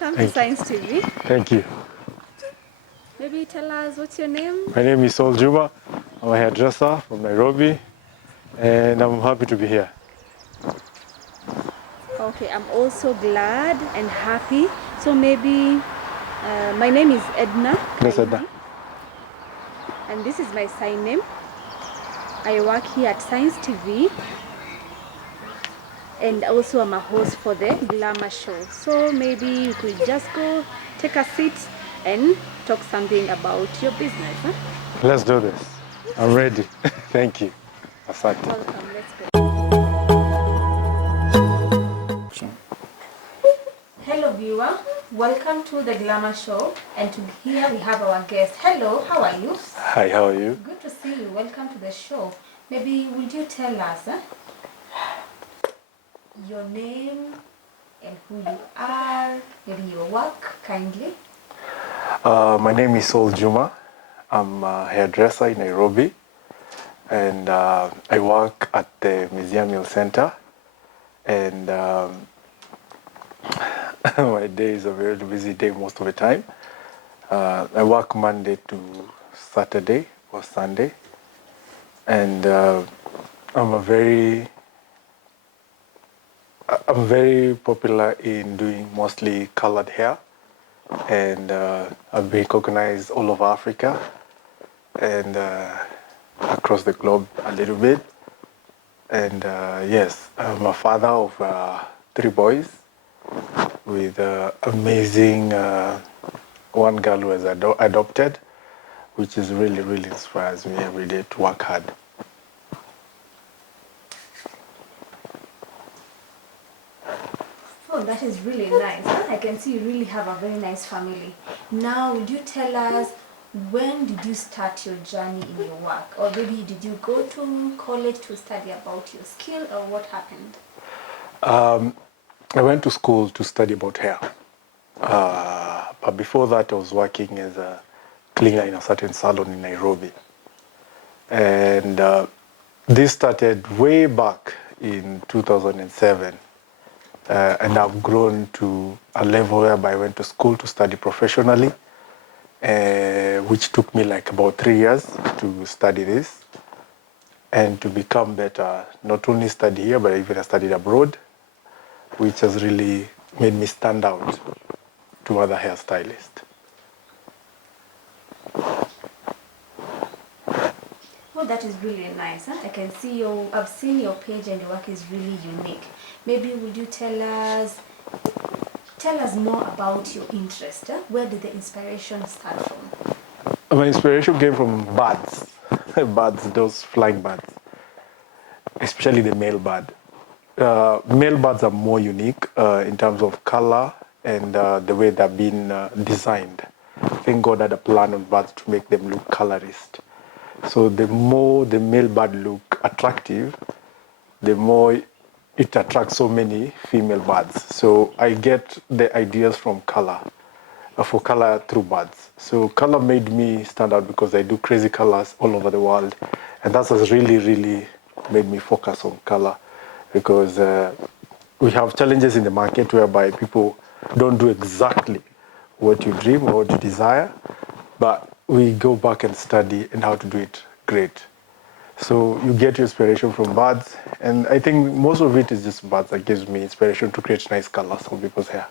welcome to Science TV. Thank you. Maybe tell us what's your name? My name is JUMA. I'm a hairdresser from Nairobi, and I'm happy to be here. Okay, I'm also glad and happy. So maybe my name is Edna Kaindi, and this is my sign name. I work here at Science TV, and also I'm a host for the Glamour show. So maybe we could just go take a seat and talk something about your business. Huh? Let's do this. I'm ready. Thank you. Asante. Welcome, let's go. Hello viewer, welcome to the Glamour show, and here we have our guest. Hello, how are you? Hi, how are you? Good to see you. Welcome to the show. Maybe would you tell us your name and who you are, maybe your work, kindly? My name is JUMA. I'm a hairdresser in Nairobi, and I work at the Museum Mill Center, and my day is a very busy day most of the time. I work Monday to Saturday or Sunday, and I'm very popular in doing mostly colored hair, and I've been recognized all over Africa and across the globe a little bit. And yes, I'm a father of 3 boys with amazing one girl who was adopted, which is really inspires me every day to work hard. Oh, that is really nice. I can see you really have a very nice family. Now, would you tell us, when did you start your journey in your work? Or maybe did you go to college to study about your skill, or what happened? I went to school to study about hair. But before that, I was working as a cleaner in a certain salon in Nairobi. And this started way back in 2007. And I've grown to a level whereby I went to school to study professionally, which took me like about 3 years to study this and to become better. Not only study here, but even I studied abroad, which has really made me stand out to other hairstylists. Oh, that is really nice. I can see I've seen your page, and your work is really unique. Maybe would you tell us more about your interest? Where did the inspiration start from? My inspiration came from birds, those flying birds, especially the male bird. Male birds are more unique in terms of color and the way they've been designed. Thank God had a plan on birds to make them look colorist. So the more the male bird look attractive, the more it attracts so many female birds. So I get the ideas from color, for color through birds. So color made me stand out because I do crazy colors all over the world. And that has really made me focus on color, because we have challenges in the market whereby people don't do exactly what you dream or what you desire, but we go back and study and how to do it great. So you get your inspiration from birds, and I think most of it is just birds that gives me inspiration to create nice colors on people's hair.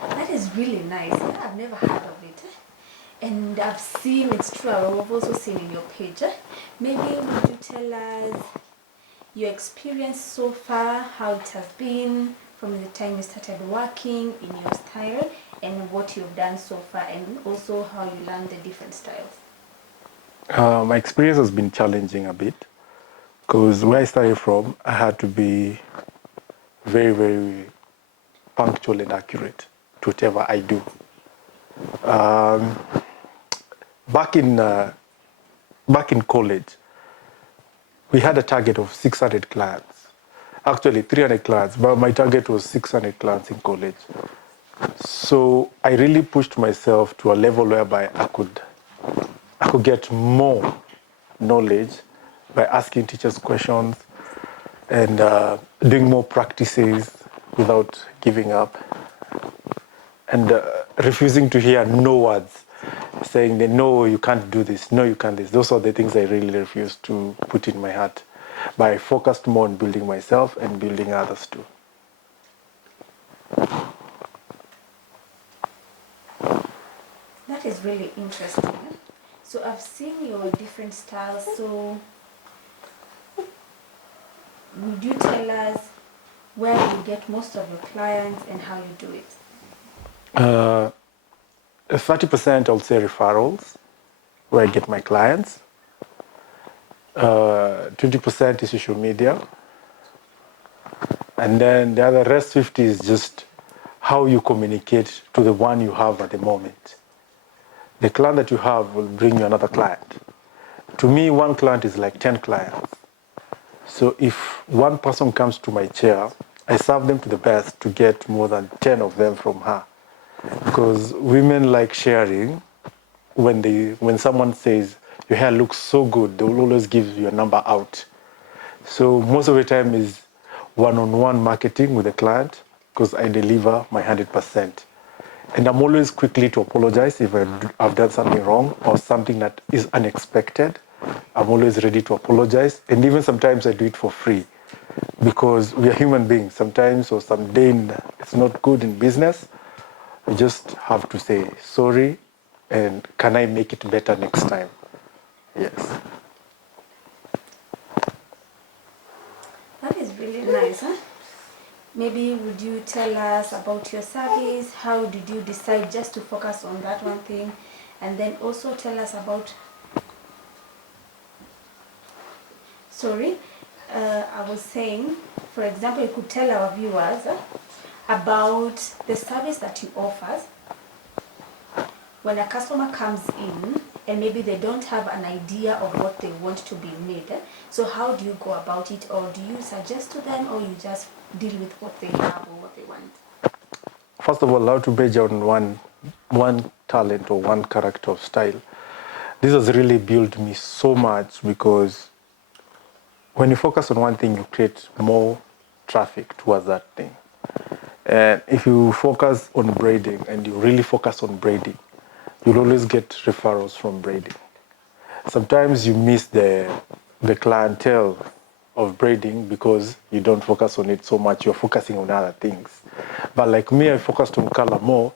That is really nice. I've never heard of it. And I've seen, it's true, I've also seen in your page. Maybe would you tell us your experience so far, how it has been from the time you started working in your style, and what you've done so far, and also how you learned the different styles? My experience has been challenging a bit, because where I started from, I had to be very punctual and accurate to whatever I do. Back in college, we had a target of 600 clients. Actually, 300 clients, but my target was 600 clients in college. So I really pushed myself to a level whereby I could get more knowledge by asking teachers questions and doing more practices without giving up, and refusing to hear no words, saying that no, you can't do this, no, you can't this. Those are the things I really refused to put in my heart. But I focused more on building myself and building others too. That is really interesting. So I've seen your different styles. So would you tell us where you get most of your clients and how you do it? 30% I would say referrals, where I get my clients. 20% is social media. And then the other rest 50 is just how you communicate to the one you have at the moment. The client that you have will bring you another client. To me, one client is like 10 clients. So if one person comes to my chair, I serve them to the best to get more than 10 of them from her. Because women like sharing. When someone says, your hair looks so good, they will always give you a number out. So most of the time is one-on-one marketing with the client, because I deliver my 100%. And I'm always quickly to apologize if I've done something wrong or something that is unexpected. I'm always ready to apologize. And even sometimes I do it for free, because we are human beings. Sometimes or someday it's not good in business. You just have to say sorry, and can I make it better next time? Yes. That is really nice, huh? Maybe would you tell us about your service? How did you decide just to focus on that one thing? And then also tell us about, I was saying, for example, you could tell our viewers about the service that you offer when a customer comes in and maybe they don't have an idea of what they want to be made. So how do you go about it, or do you suggest to them, or you just deal with what they have or what they want? First of all, how to base on one talent or one character of style. This has really built me so much, because when you focus on one thing, you create more traffic towards that thing. And if you focus on braiding and you really focus on braiding, you'll always get referrals from braiding. Sometimes you miss the clientele of braiding because you don't focus on it so much. You're focusing on other things. But like me, I focused on color more,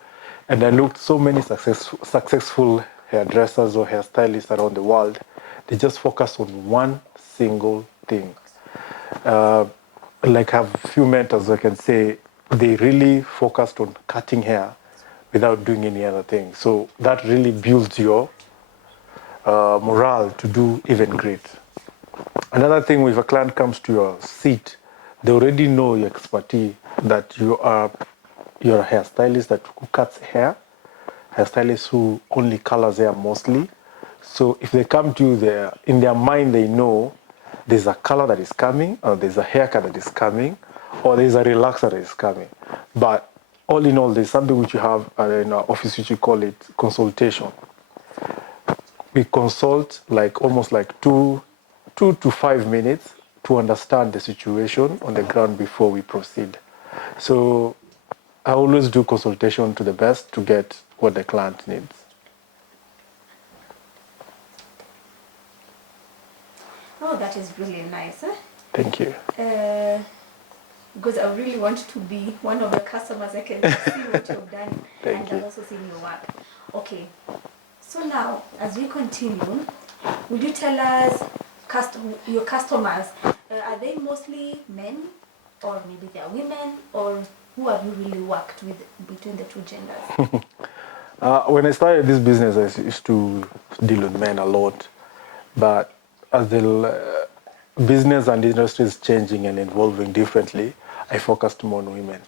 and I looked so many successful hairdressers or hairstylists around the world. They just focus on one single thing. Like I have a few mentors, I can say they really focused on cutting hair without doing any other thing. So that really builds your morale to do even great. Another thing, if a client comes to your seat, they already know your expertise, that you're a hairstylist that who cuts hair, hairstylist who only colors hair mostly. So if they come to you, in their mind they know there's a color that is coming, or there's a haircut that is coming, or there's a relaxer that is coming. But all in all, there's something which you have in our office which we call it consultation. We consult almost like 2 to 5 minutes to understand the situation on the ground before we proceed. So I always do consultation to the best to get what the client needs. Oh, that is really nice. Thank you. Because I really want to be one of the customers. I can see what you've done. Thank you. I've also seen your work. Okay. So now, as we continue, would you tell us your customers, are they mostly men, or maybe they are women, or who have you really worked with between the two genders? When I started this business, I used to deal with men a lot. But as the business and industry is changing and evolving differently, I focused more on women.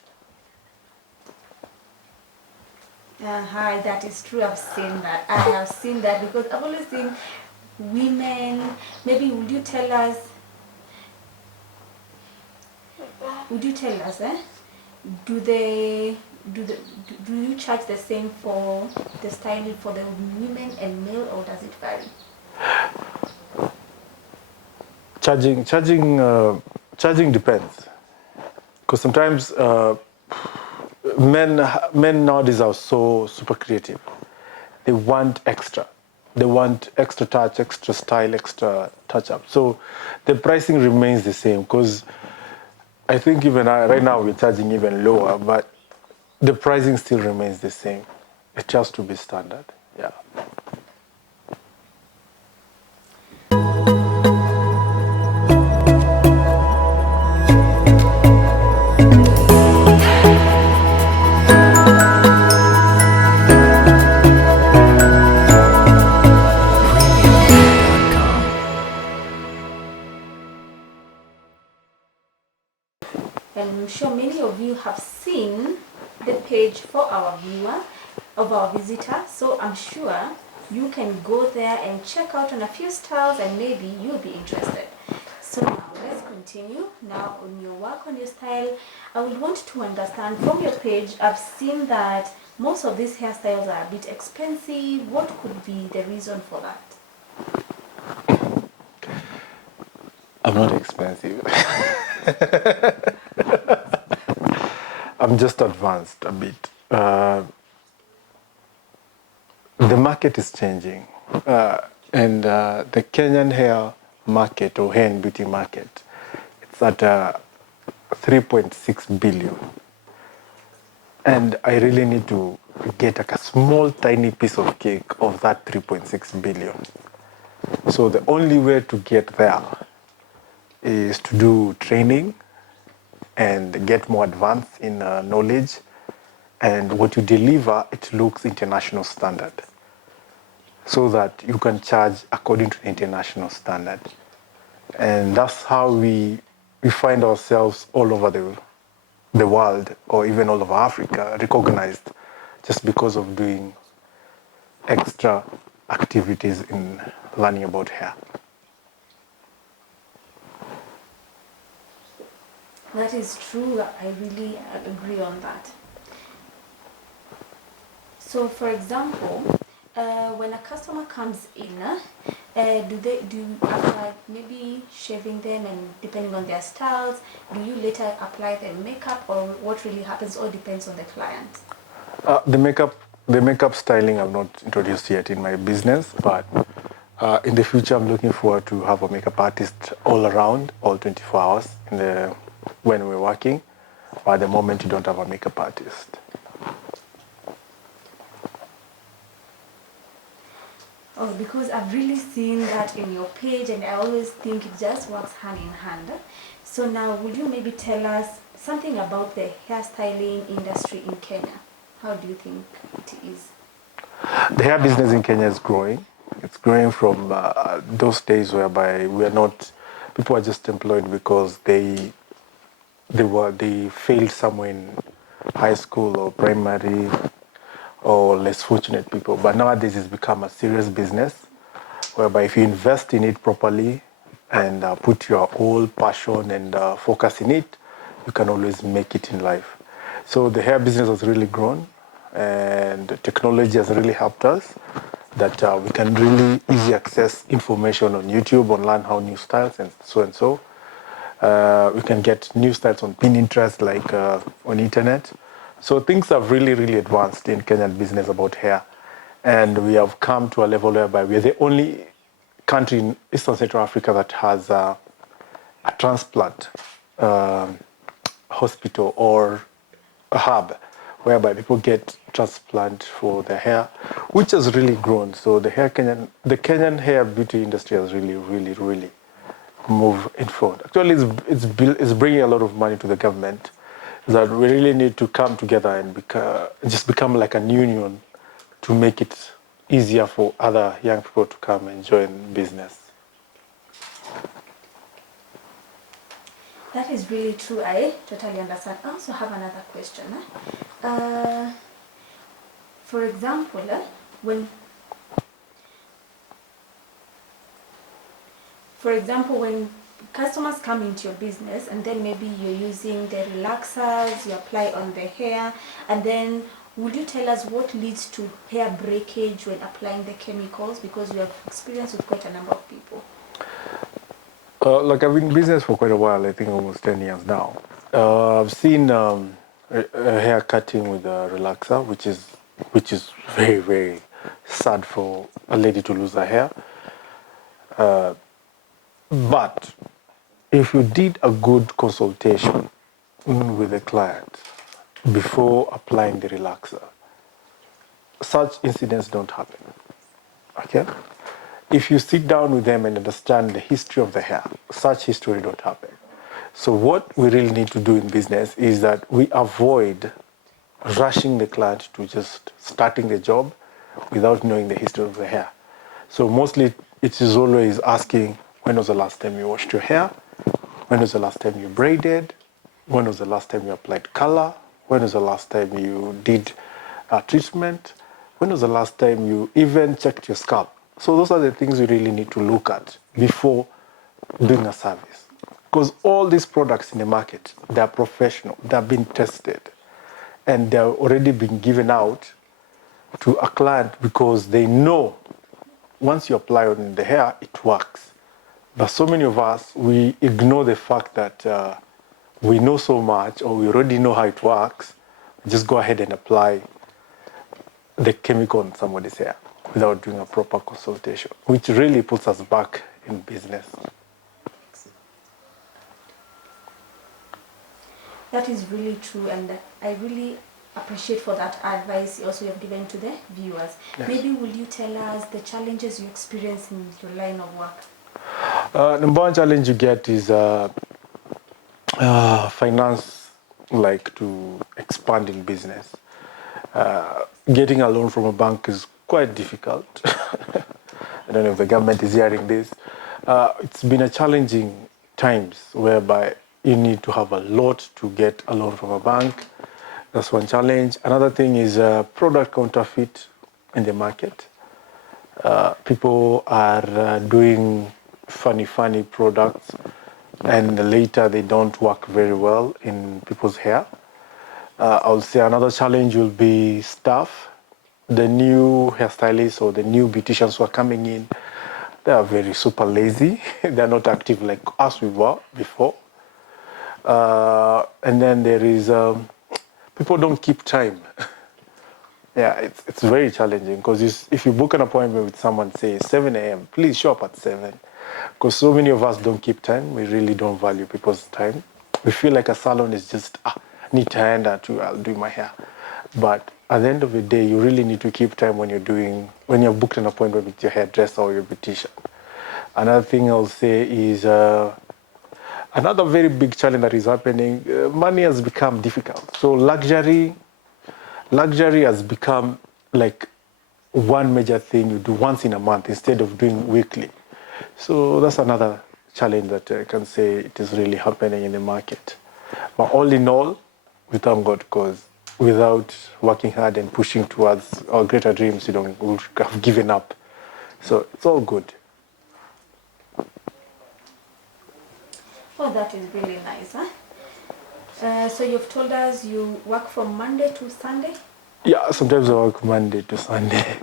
Hi, that is true. I've seen that. I have seen that, because I've always seen women. Maybe would you tell us? Do you charge the same for the styling for the women and male, or does it vary? Charging depends, because sometimes men nowadays are so super creative. They want extra. They want extra touch, extra style, extra touch up. So the pricing remains the same because I think even right now we're charging even lower, but the pricing still remains the same. It has to be standard. Yeah. And I'm sure many of you have seen the page for our viewer, of our visitor. So I'm sure you can go there and check out on a few styles and maybe you'll be interested. So now let's continue. Now on your work on your style, I would want to understand from your page, I've seen that most of these hairstyles are a bit expensive. What could be the reason for that? I'm not expensive. I'm just advanced a bit. The market is changing, and the Kenyan hair market or hair and beauty market, it's at 3.6 billion, and I really need to get like a small, tiny piece of cake of that 3.6 billion. So the only way to get there is to do training and get more advanced in knowledge, and what you deliver, it looks international standard, so that you can charge according to the international standard. And that's how we find ourselves all over the world, or even all over Africa, recognized just because of doing extra activities in learning about hair. That is true. I really agree on that. So, for example, when a customer comes in, do you apply maybe shaving them, and depending on their styles, do you later apply their makeup, or what really happens? All depends on the client. The makeup styling I've not introduced yet in my business, but in the future I'm looking forward to have a makeup artist all around, all 24 hours when we're working. But at the moment, you don't have a makeup artist. Oh, because I've really seen that in your page, and I always think it just works hand in hand. So now, would you maybe tell us something about the hairstyling industry in Kenya? How do you think it is? The hair business in Kenya is growing. It's growing from those days whereby people are just employed because they failed somewhere in high school or primary, or less fortunate people. But nowadays it's become a serious business whereby if you invest in it properly and put your whole passion and focus in it, you can always make it in life. So the hair business has really grown, and technology has really helped us that we can really easily access information on YouTube and learn how new styles and so and so. We can get new styles on Pinterest, like on internet. So things have really, really advanced in Kenyan business about hair. And we have come to a level whereby we're the only country in Eastern Central Africa that has a transplant hospital or a hub whereby people get transplant for their hair, which has really grown. So the Kenyan hair beauty industry has really, really, really move in front. Actually, it's bringing a lot of money to the government. That we really need to come together and just become like an union to make it easier for other young people to come and join business. That is really true. I totally understand. I also have another question. For example, when customers come into your business, and then maybe you're using the relaxers you apply on the hair, and then would you tell us what leads to hair breakage when applying the chemicals, because you have experience with quite a number of people? Like I've been in business for quite a while, I think almost 10 years now. I've seen hair cutting with a relaxer, which is very, very sad for a lady to lose her hair. But if you did a good consultation with the client before applying the relaxer, such incidents don't happen. Okay? If you sit down with them and understand the history of the hair, such history don't happen. So what we really need to do in business is that we avoid rushing the client to just starting the job without knowing the history of the hair. So mostly it is always asking, when was the last time you washed your hair? When was the last time you braided? When was the last time you applied color? When was the last time you did a treatment? When was the last time you even checked your scalp? So those are the things you really need to look at before doing a service. Because all these products in the market, they're professional, they're being tested, and they're already been given out to a client because they know once you apply it on the hair, it works. But so many of us, we ignore the fact that we know so much or we already know how it works, just go ahead and apply the chemical on somebody's hair without doing a proper consultation, which really puts us back in business. That is really true, and I really appreciate for that advice also you have given to the viewers. Yes. Maybe will you tell us the challenges you experience in your line of work? Number one challenge you get is finance, like to expand in business. Getting a loan from a bank is quite difficult. I don't know if the government is hearing this. It's been a challenging times whereby you need to have a lot to get a loan from a bank. That's one challenge. Another thing is product counterfeit in the market. People are doing funny products, and later they don't work very well in people's hair. I would say another challenge will be staff. The new hairstylists or the new beauticians who are coming in, they are very super lazy. They're not active like us we were before. And then there is, people don't keep time. Yeah, it's very challenging because if you book an appointment with someone, say 7 a.m., please show up at 7. Because so many of us don't keep time. We really don't value people's time. We feel like a salon is just, need time I'll do my hair. But at the end of the day, you really need to keep time when you're booked an appointment with your hairdresser or your beautician. Another thing I'll say is, another very big challenge that is happening, money has become difficult. So luxury has become like one major thing you do once in a month instead of doing weekly. So that's another challenge that I can say it is really happening in the market. But all in all, we thank God, because without working hard and pushing towards our greater dreams, we would have given up. So it's all good. Oh, that is really nice, huh? So you've told us you work from Monday to Sunday? Yeah, sometimes I work Monday to Sunday,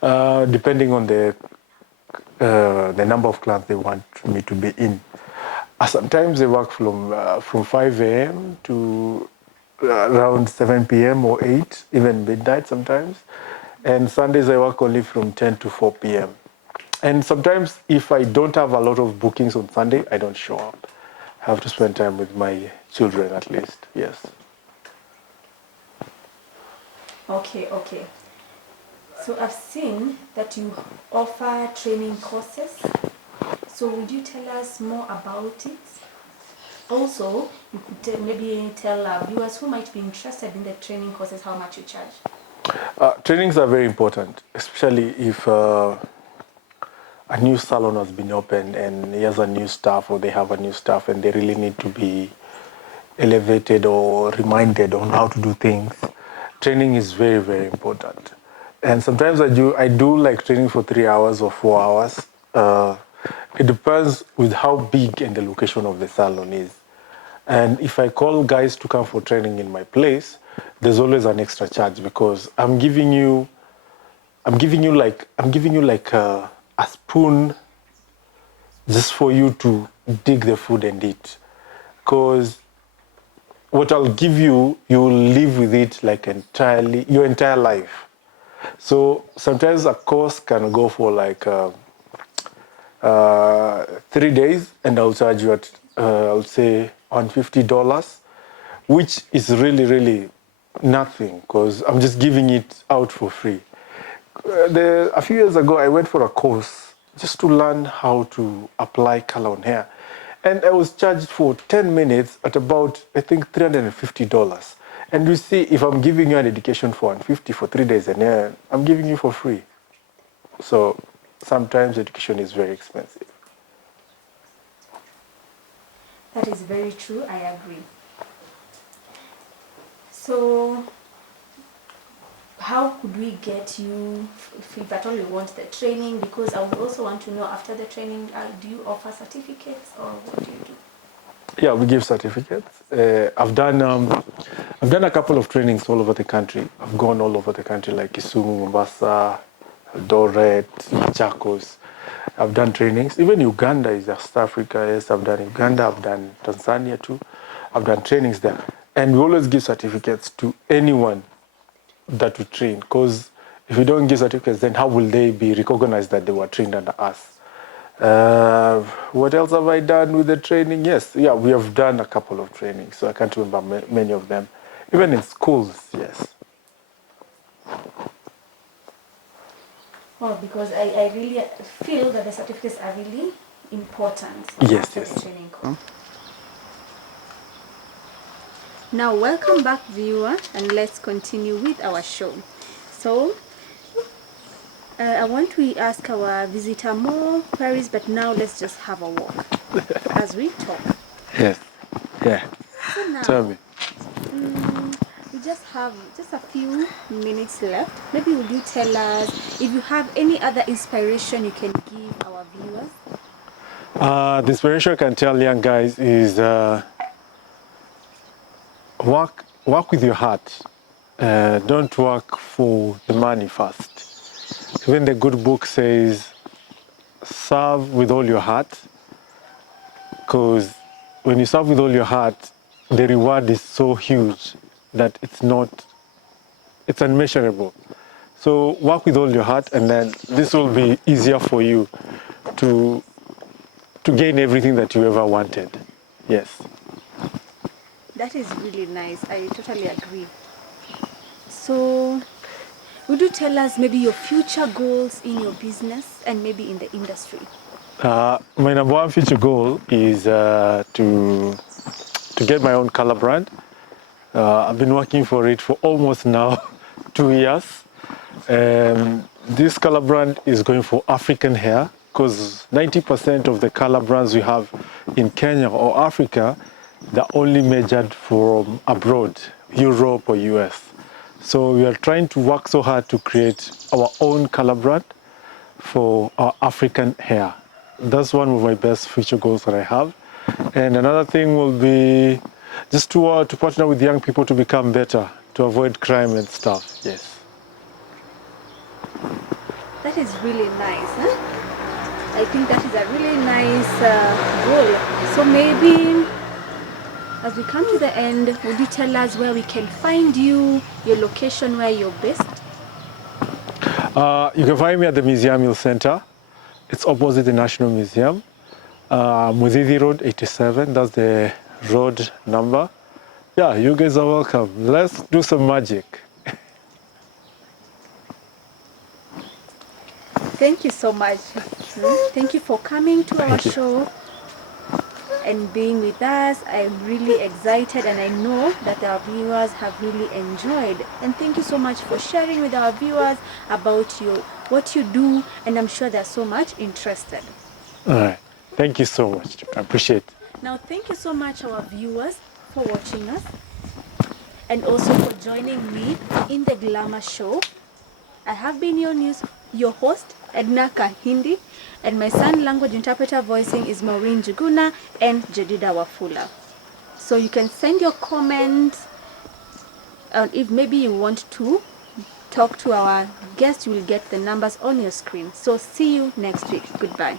depending on the number of clients they want me to be in. Sometimes I work from 5 a.m. to around 7 p.m. or 8, even midnight sometimes. And Sundays I work only from 10 to 4 p.m. And sometimes if I don't have a lot of bookings on Sunday, I don't show up. I have to spend time with my children at least, yes. Okay. So I've seen that you offer training courses. So would you tell us more about it? Also, you could maybe tell our viewers who might be interested in the training courses how much you charge. Trainings are very important, especially if a new salon has been opened and he has a new staff or they have a new staff and they really need to be elevated or reminded on how to do things. Training is very, very important. And sometimes I do like training for 3 hours or 4 hours. It depends with how big and the location of the salon is. And if I call guys to come for training in my place, there's always an extra charge because I'm giving you like a spoon just for you to dig the food and eat. Because what I'll give you, you'll live with it like entirely, your entire life. So sometimes a course can go for like 3 days, and I'll charge you at, I'll say, $150, which is really, really nothing because I'm just giving it out for free. A few years ago, I went for a course just to learn how to apply color on hair. And I was charged for 10 minutes at about, I think, $350. And you see, if I'm giving you an education for $150 for 3 days, and I'm giving you for free. So sometimes education is very expensive. That is very true. I agree. So how could we get you, if at all you want the training? Because I would also want to know, after the training, do you offer certificates, or what do you do? Yeah, we give certificates. I've done a couple of trainings all over the country. I've gone all over the country, like Kisumu, Mombasa, Eldoret, Chacos. I've done trainings. Even Uganda is East Africa. Yes, I've done Uganda. I've done Tanzania too. I've done trainings there. And we always give certificates to anyone that we train. Because if we don't give certificates, then how will they be recognized that they were trained under us? What else have I done with the training? Yes, yeah, we have done a couple of trainings, so I can't remember many of them. Even in schools, yes. Well, because I really feel that the certificates are really important. Yes, after yes. the training course. Now, welcome back, viewer, and let's continue with our show. So, I want to ask our visitor more queries, but now let's just have a walk as we talk. Yes, yeah. So now, Tell me. we just have just a few minutes left. Maybe would you tell us if you have any other inspiration you can give our viewers? The inspiration I can tell young guys is work with your heart. Don't work for the money first. Even the good book says, serve with all your heart, because when you serve with all your heart, the reward is so huge that it's unmeasurable. So work with all your heart, and then this will be easier for you to gain everything that you ever wanted. Yes. That is really nice. I totally agree. So, would you tell us maybe your future goals in your business and maybe in the industry? My number one future goal is to get my own color brand. I've been working for it for almost now 2 years. This color brand is going for African hair, because 90% of the color brands we have in Kenya or Africa, they're only measured from abroad, Europe or US. So we are trying to work so hard to create our own color brand for our African hair. That's one of my best future goals that I have. And another thing will be just to partner with young people to become better, to avoid crime and stuff. Yes. That is really nice. Huh? I think that is a really nice goal. So maybe as we come to the end, would you tell us where we can find you, your location, where you're based? You can find me at the Museum Hill Center. It's opposite the National Museum. Muzizi Road 87, that's the road number. Yeah, you guys are welcome. Let's do some magic. Thank you so much. Thank you for coming to our show and being with us. I'm really excited, and I know that our viewers have really enjoyed. And thank you so much for sharing with our viewers about what you do, and I'm sure they're so much interested. All right. Thank you so much. I appreciate it. Now, thank you so much, our viewers, for watching us, and also for joining me in the Glamour show. I have been your host, Edna Kaindi, and my sign language interpreter voicing is Maureen Juguna and Jedida Wafula. So you can send your comments, and if maybe you want to talk to our guests, you will get the numbers on your screen. So see you next week. Goodbye.